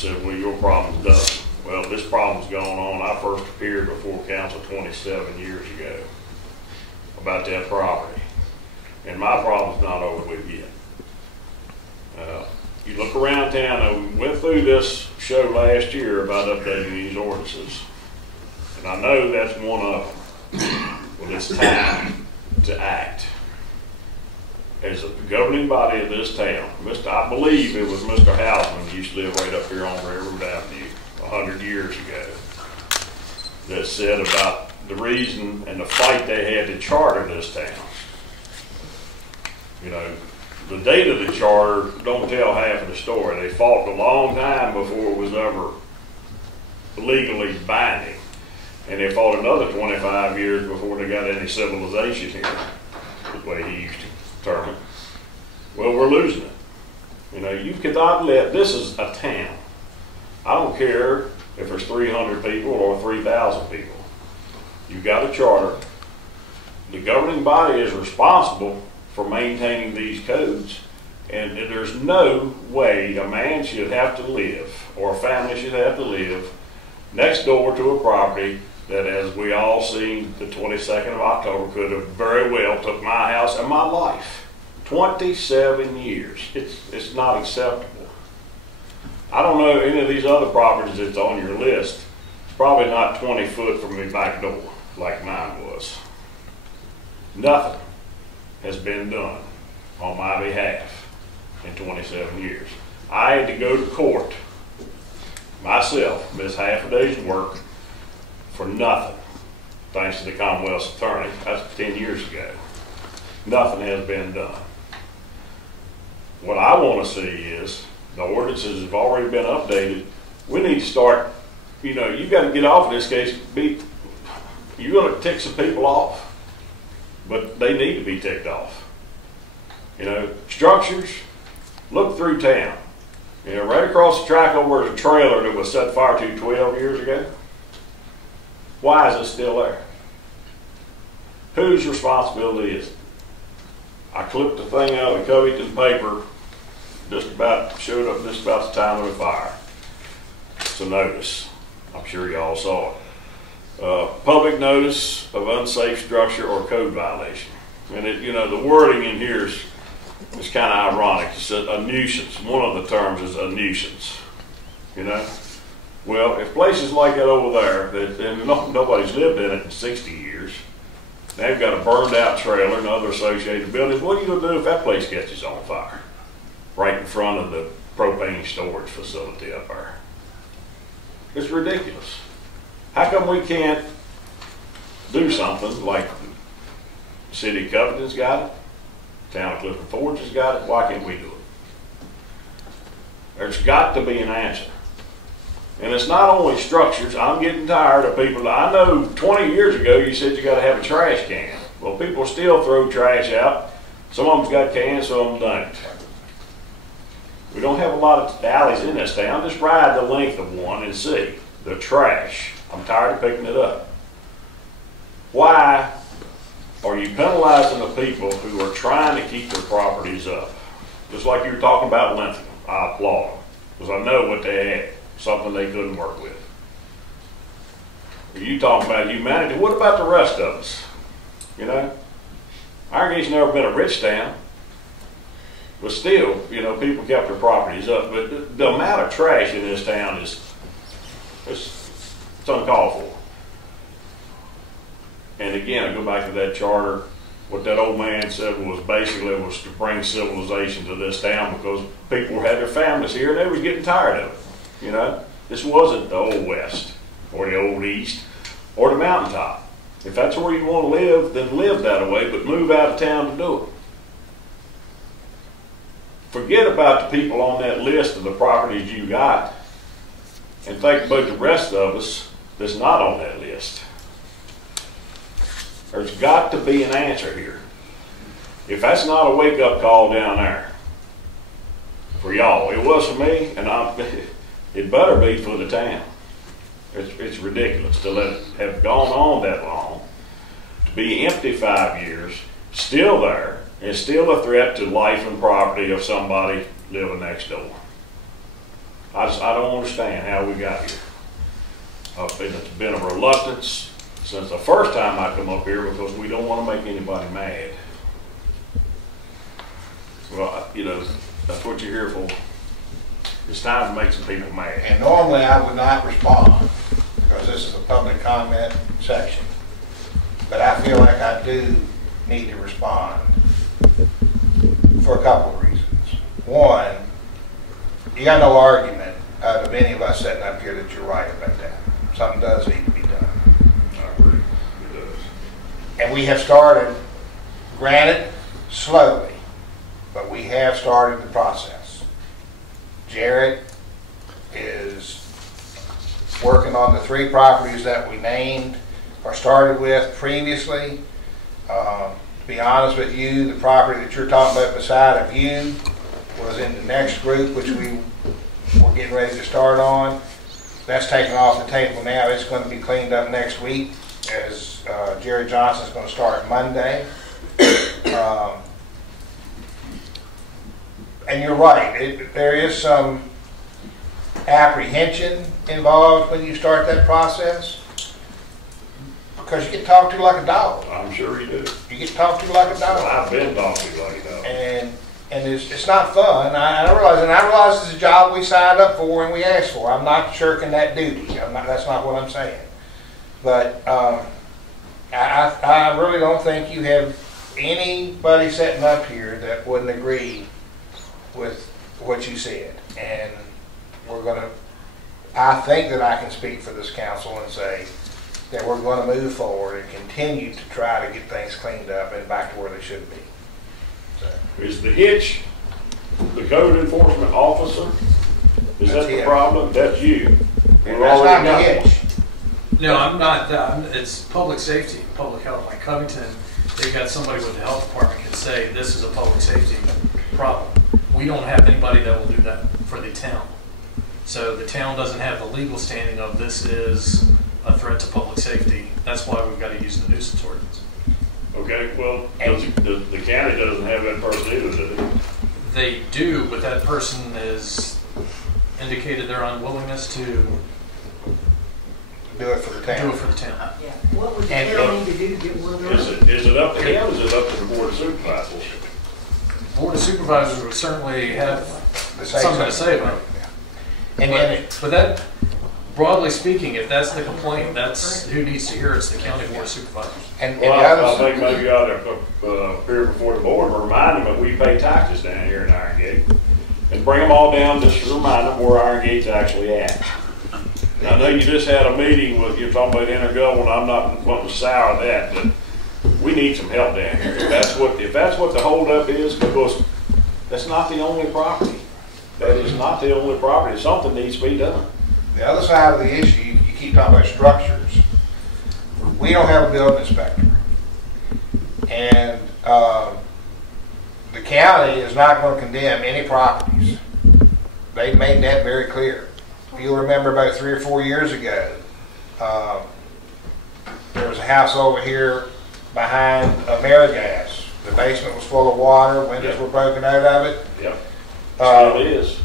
said, well, your problem's done. Well, this problem's going on. I first appeared before council 27 years ago about that property. And my problem's not over with yet. You look around town, we went through this show last year about updating these ordinances. And I know that's one of them. Well, it's time to act. As a governing body of this town, I believe it was Mr. Hausman, who used to live right up here on Railroad Avenue 100 years ago, that said about the reason and the fight they had to charter this town. You know, the date of the charter don't tell half of the story. They fought a long time before it was ever legally binding. And they fought another 25 years before they got any civilization here, the way he used to term it. Well, we're losing it. You know, you cannot let, this is a town. I don't care if there's 300 people or 3,000 people. You've got a charter. The governing body is responsible for maintaining these codes, and there's no way a man should have to live, or a family should have to live, next door to a property that, as we all seen the 22nd of October, could have very well took my house and my life. 27 years. It's not acceptable. I don't know any of these other properties that's on your list. It's probably not 20 foot from the back door like mine was. Nothing has been done on my behalf in 27 years. I had to go to court myself, miss half a day's work for nothing, thanks to the Commonwealth's attorney. That's 10 years ago. Nothing has been done. What I want to see is the ordinances have already been updated. We need to start, you know, you got to get off of this case. You're going to tick some people off, but they need to be ticked off. You know, structures, look through town. You know, right across the track over is a trailer that was set fire to 12 years ago. Why is it still there? Whose responsibility is it? I clipped the thing out of the Covington paper, showed up just about the time of the fire. It's a notice. I'm sure y'all saw it. Public notice of unsafe structure or code violation. And it, you know, the wording in here is kind of ironic. It's a nuisance. One of the terms is a nuisance. You know? Well, if places like that over there, and nobody's lived in it in 60 years, they've got a burned out trailer and other associated buildings, what are you going to do if that place catches on fire? Right in front of the propane storage facility up there. It's ridiculous. How come we can't do something like the city of Covington's got it, town of Clifton Forge has got it? Why can't we do it? There's got to be an answer. And it's not only structures. I'm getting tired of people. I know 20 years ago you said you got to have a trash can. Well, people still throw trash out. Some of them's got cans, some of them don't. We don't have a lot of alleys in this town. Just ride the length of one and see the trash. I'm tired of picking it up. Why are you penalizing the people who are trying to keep their properties up? Just like you were talking about Lincoln. I applaud them because I know what they had. Something they couldn't work with. You talking about humanity, what about the rest of us? You know, Allegany's never been a rich town, but still, you know, people kept their properties up. But the amount of trash in this town is it's uncalled for. And again, I go back to that charter. What that old man said was basically was to bring civilization to this town because people had their families here and they were getting tired of it. You know, this wasn't the old West or the old East or the mountaintop. If that's where you want to live, then live that way, but move out of town to do it. Forget about the people on that list of the properties you got and think about the rest of us that's not on that list. There's got to be an answer here. If that's not a wake-up call down there for y'all, it was for me, and it better be for the town. It's ridiculous to let it have gone on that long, to be empty 5 years, still there, and still a threat to life and property of somebody living next door. I don't understand how we got here. It's been a reluctance since the first time I come up here because we don't want to make anybody mad. Well, you know, that's what you're here for. It's time to make some people mad. And normally I would not respond because this is a public comment section. But I feel like I do need to respond for a couple of reasons. One, you got no argument out of any of us sitting up here that you're right about that. Something does need to be done. I agree. It does. And we have started, granted, slowly, but we have started the process. Jared is working on the 3 properties that we named or started with previously. To be honest with you, the property that you're talking about beside of you was in the next group, which we were getting ready to start on. That's taken off the table now. It's going to be cleaned up next week as Jerry Johnson's going to start Monday. And you're right, there is some apprehension involved when you start that process because you get talked to like a dog. I'm sure you do. You get talked to like a dog. Well, I've been talked to like a dog. And it's not fun. I realize it's a job we signed up for and we asked for. I'm not shirking that duty. That's not what I'm saying. But I really don't think you have anybody sitting up here that wouldn't agree with what you said. And I think that I can speak for this council and say that we're going to move forward and continue to try to get things cleaned up and back to where they should be. Is the hitch the code enforcement officer? Is that the problem? That's you. That's not the hitch. No, I'm not. It's public safety, public health. Like Covington, they got somebody with the health department can say this is a public safety problem. We don't have anybody that will do that for the town. So the town doesn't have the legal standing of this is a threat to public safety. That's why we've got to use the nuisance ordinance. Okay, well, the county doesn't have that person either, do they? They do, but that person has indicated their unwillingness to do it for the town. Do it for the town. Yeah. What would the town need to do to get one of those? Is it up to him or is it up to the board of supervisors? Board of supervisors would certainly have something to say about it. Yeah. But that, broadly speaking, if that's the complaint, that's who needs to hear it. It's the county board of supervisors. Well, I think maybe you ought to appear before the board and remind them that we pay taxes down here in Iron Gate. And bring them all down just to remind them where Iron Gate's actually at. And I know you just had a meeting with, you're talking about intergovernmental, I'm not wanting to sour that, but we need some help down here. If that's what the holdup is, because that's not the only property. That is not the only property. Something needs to be done. The other side of the issue, you keep talking about structures. We don't have a building inspector. And the county is not going to condemn any properties. They've made that very clear. If you'll remember about 3 or 4 years ago, there was a house over here behind AmeriGas. The basement was full of water, windows were broken out of it. Yep. Still is.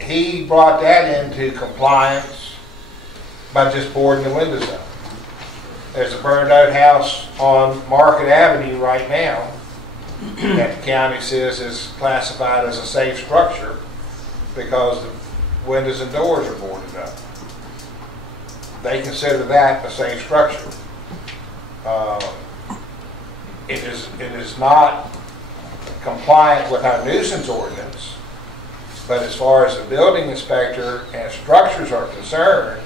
He brought that into compliance by just boarding the windows up. There's a burned out house on Market Avenue right now that the county says is classified as a safe structure because the windows and doors are boarded up. They consider that a safe structure. It is not compliant with our nuisance ordinance, but as far as the building inspector and structures are concerned,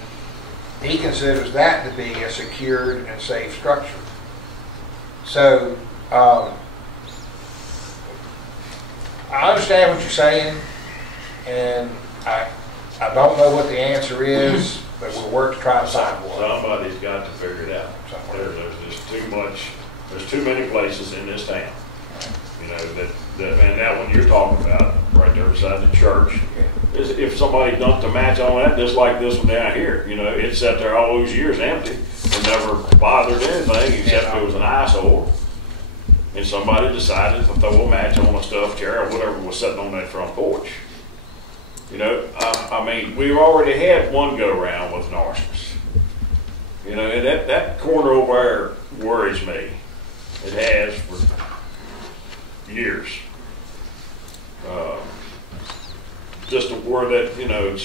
he considers that to be a secured and safe structure. So I understand what you're saying, and I don't know what the answer is, but we'll work to try to find one. Somebody's got to figure it out. There's just too much. There's too many places in this town. You know and that one you're talking about, right there beside the church. Is if somebody dumped a match on that, just like this one down here. You know, it sat there all those years empty and never bothered anything except it was an eyesore. And somebody decided to throw a match on a stuffed chair or whatever was sitting on that front porch. You know, I mean, we've already had one go around with narcissists. You know, and that corner over there worries me. It has for years. Just where that, you know,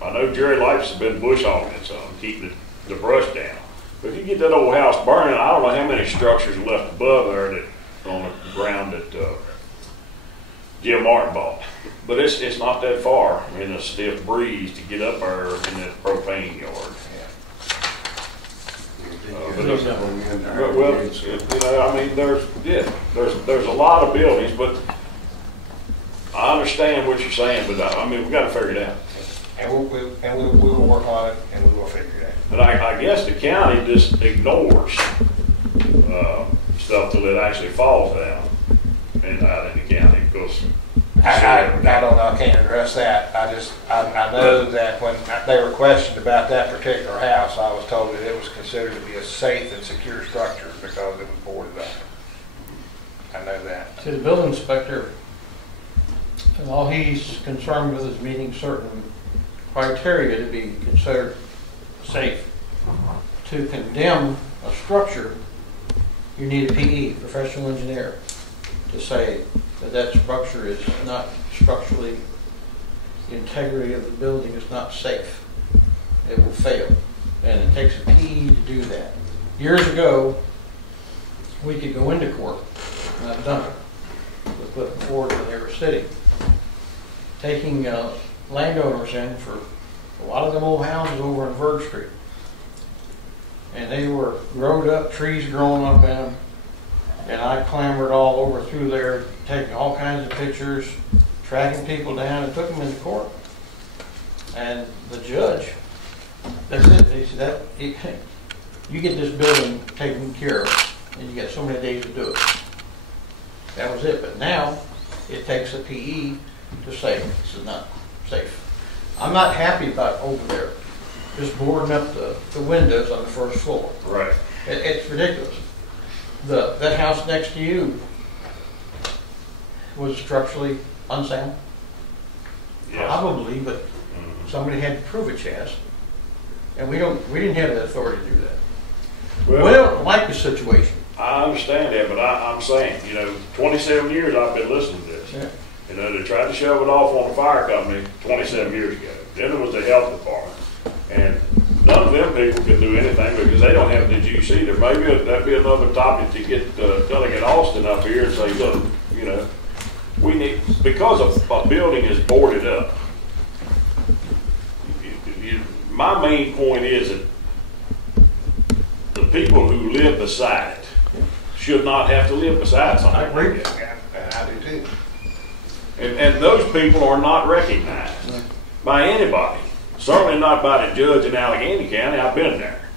I know Jerry Lipes has been bush hogging it some, keeping the brush down. But if you get that old house burning, I don't know how many structures are left above there that on the ground that Jim Martin bought. But it's not that far in a stiff breeze to get up there in that propane yard. Well, you know, I mean, there's a lot of buildings, but I understand what you're saying, but I mean, we got to figure it out. And we will work on it, and we will figure it out. But I guess the county just ignores stuff till it actually falls down and out in the county because. I don't know. I can't address that. I know that when they were questioned about that particular house, I was told that it was considered to be a safe and secure structure because it was boarded up. I know that. See, the building inspector, and all he's concerned with is meeting certain criteria to be considered safe. To condemn a structure, you need a PE, professional engineer, to say that structure is not structurally, the integrity of the building is not safe. It will fail. And it takes a PE to do that. Years ago, we could go into court, and I've done it, with Clifton Ford when they were sitting, taking landowners in for a lot of them old houses over on Verge Street. And they were growed up, trees growing up in them. And I clambered all over through there, taking all kinds of pictures, tracking people down, and took them into court. And the judge, that's it. He said, you get this building taken care of, and you got so many days to do it. That was it. But now, it takes a PE to say this is not safe. I'm not happy about over there, just boarding up the windows on the first floor. Right. It's ridiculous. That house next to you was structurally unsound. Yes. Probably, but somebody had to prove it, Chaz. And we didn't have the authority to do that. Well, we don't like the situation. I understand that, but I'm saying, you know, 27 years I've been listening to this. Yeah. You know, they tried to shove it off on the fire company 27 years ago. Then it was the health department. And none of them people can do anything because they don't have the juice either. Maybe that'd be another topic to get Delegate Austin up here and say, look, you know, we need, because a building is boarded up, my main point is that the people who live beside it should not have to live beside something. I agree. Like that. And I do too. And those people are not recognized by anybody. Certainly not by the judge in Alleghany County. I've been there.